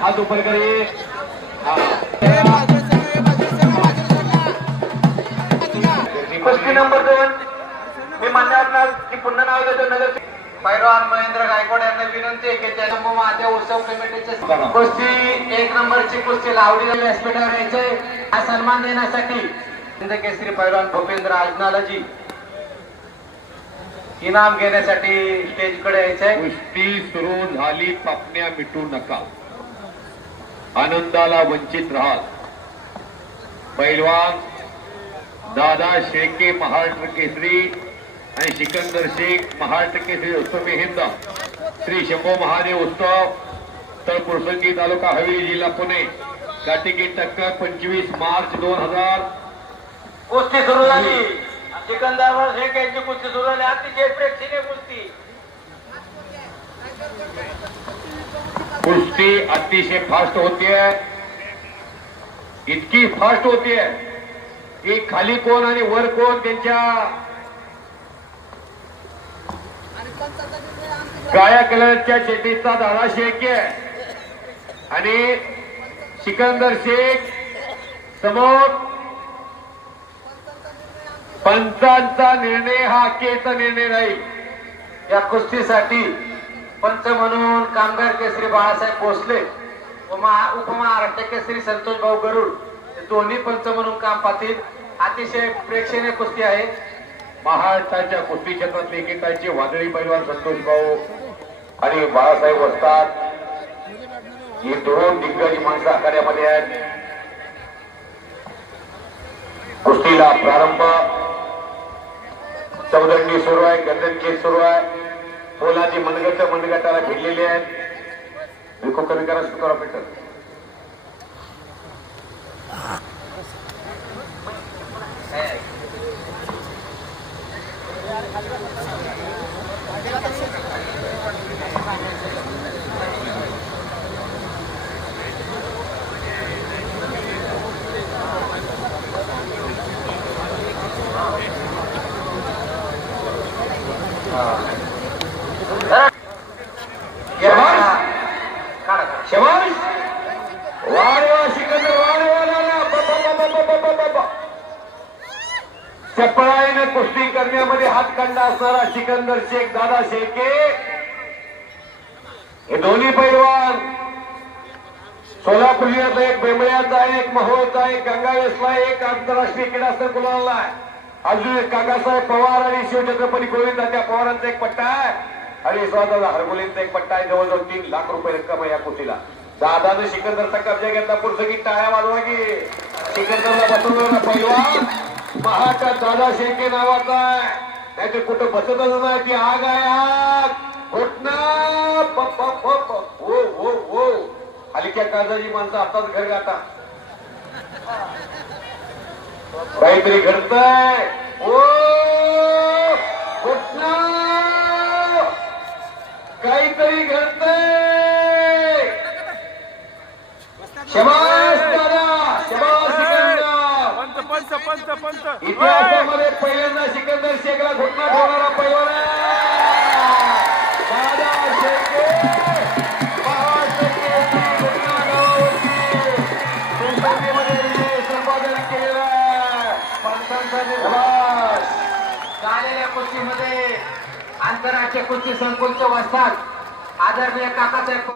हात उपर करे कुस्ती नंबर 2 मी मान्यवर की पुन्हा नाव देतो नगर पैलवान महेंद्र गायकवाड यांना विनंती आहे की त्या माझ्या उत्सव कमिटीचे कुस्ती 1 नंबरची कुस्ती लावडी व्यासपीठावर यायचे हा सन्मान देण्यासाठी केसरी पैलवान भूपेंद्र आजनालाजी इनाम घेण्यासाठी स्टेज कडे यायचंय. कुस्ती सुरू झाली, पापण्या मिटू नका, आनंदाला वंचित राहाल. पैलवान दादा शेळके महाराष्ट्र केसरी आणि सिकंदर शेख महाराष्ट्र केसरी उत्सव हिंद श्री शंभो महादेव उत्सव तळपुरसंगी तालुका हवेली जिल्हा पुणे. काटिकी टक्कर 25 मार्च 2000. कुस्ती सुरू झाली. सिकंदर शेख यांची कुस्ती सुरू झाली. अतिशय प्रेक्षणीय कुस्ती. कुस्ती अतिशय फास्ट होतीये, इतकी फास्ट होतीये की खाली कोण आणि वर कोण त्यांच्या काळ्या कलरच्या शेतीचा दादा शेख आहे आणि सिकंदर शेख समोर. पंचांचा निर्णय हा अखेरचा निर्णय राहील. या कुस्तीसाठी पंच म्हणून कामगार केसरी बाळासाहेब भोसले उपमहाराष्ट्र केसरी संतोष भाऊ गरुड दोन्ही पंच म्हणून काम पाहतील. अतिशय प्रेक्षणीय कुस्ती आहे. महाराष्ट्राच्या कुस्ती क्षेत्रातले एकेकाचे वादळी पैलवान संतोष भाऊ आणि बाळासाहेब वस्ताद ही दोन दिग्गज माणसं आखाड्यामध्ये आहेत. कुस्तीला प्रारंभ. चौदंडी सुरू आहे, गर्दनखेच सुरू आहे. पोलाची मनगटाला भिडलेली आहेत. बिलकुल कमी करा सुरू ऑपरेटर. शबाश वाढवा सिकंदर चपळाईने कुस्ती करण्यामध्ये हातखंडा असणारा सिकंदर शेख दादा शेळके हे दोन्ही पैलवान सोलापूर जिल्ह्यातला एक बेंबळ्याचा आहे, एक महोळचा, एक गंगावेसला, एक आंतरराष्ट्रीय क्रीडा संकुलाला आहे. अजून एक काकासाहेब पवार आणि शिवछत्रपती गोविंद त्या पवारांचा एक पट्टा आहे आणि स्वतःचा हरगोलींचा एक पट्टा आहे. जवळजवळ 3 लाख रुपये रक्कम आहे या कुस्तीला. दादाने सिकंदरचा कब्जा घेतला. पुरसंगी टाळ्या वाजवा की सिकंदरला बसवलेला पैलवान महाराष्ट्रात दादा शेळके नावाचा आहे. नाहीतर कुठं बसतच नाही. ती आग आहे, आग घोटना. हो हो हो हलक्या काळजाची माणसं आताच घर गाता. काहीतरी घडतंय. ओ घोटना, काहीतरी घडतंय. शबाश दादा, शबाश सिकंदर. इतिहासामध्ये पहिल्यांदा सिकंदर शेखला घोटना ठेवणारा पैलवान दादा शेळके. संपादन केलेला पंचांचा निर्धार झालेल्या कुस्तीमध्ये आंतरराष्ट्रीय कुस्ती संकुलचे वस्ताद आदरणीय काकासाहेब